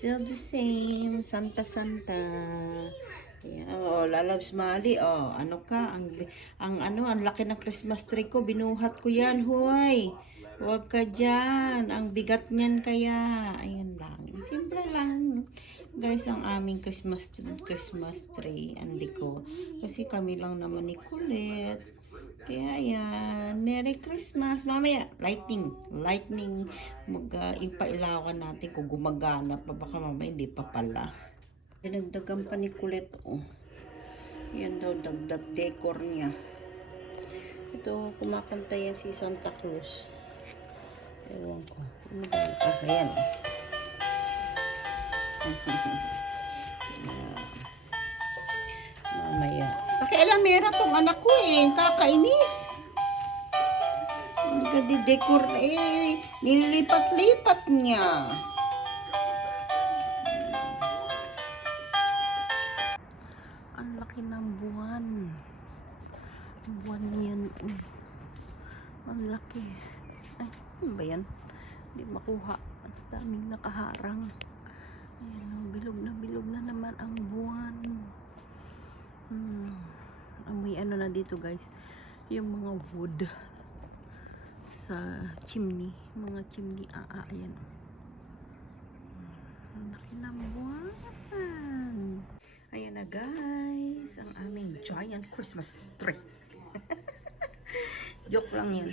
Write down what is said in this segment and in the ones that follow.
Still the same. Santa Santa. Ayan. Oh, lalabs Mali. Oh, ano ka? Ang laki ng Christmas tree ko. Binuhat ko yan, hoy. Huwag ka dyan. Ang bigat niyan kaya. Ayan lang. Simple lang. Guys, ang aming Christmas tree. Andi ko. Kasi kami lang naman ni Colette. Kaya yan. Merry Christmas. Mamaya, lightning. Ipailawan natin kung gumagana pa. Baka mamaya hindi pa pala. Dinagdagan pa ni Colette, oh. Yan daw, dagdag decor niya. Ito, kumakanta yan si Santa Claus. Ewan ko. Ano ba yun? Ah, ayan. Mamaya. Pakialam meron tong anak ko eh. Kakainis. Nagdi-decor eh. Nililipat-lipat niya. Ang laki ng buwan. Buwan yan. Ang laki. Ay, ano ba yan? Hindi makuha. Ang daming nakaharang. Ayan, bilog na naman ang buwan. May ano na dito guys. Yung mga wood sa chimney. Mga chimney. Ayan. Ang laki ng buwan. Ayan na guys. Ang aming giant Christmas tree. Joke lang yan.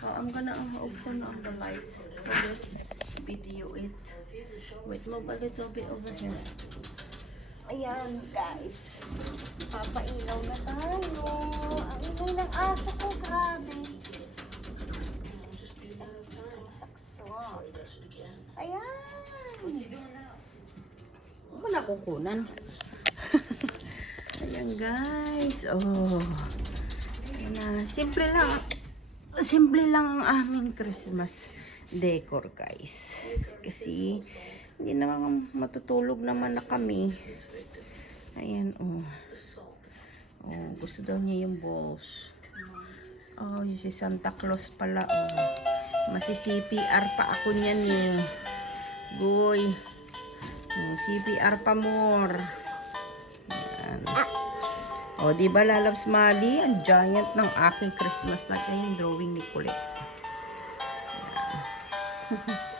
I'm gonna open on the lights. Video it. Wait, move a little bit over here. Ayan guys. Papailaw na tayo. Ang ingay ng aso ko. Grabe. Sakso. Ayan. Huwag mo na kukunan. Ayan guys. Oh. Ayan na. Simple lang ang aming Christmas decor guys. Kasi hindi naman matutulog naman na kami. Ayan oh. Oh, gusto daw niya yung balls. Oh, yung si Santa Claus pala oh. Masi-CPR pa ako niyan eh. Goy. CPR pa more. Ayan. O, di ba lalabs Mali? Ang giant ng aking Christmas light. Ay, yung drawing ni Colette. Ayan.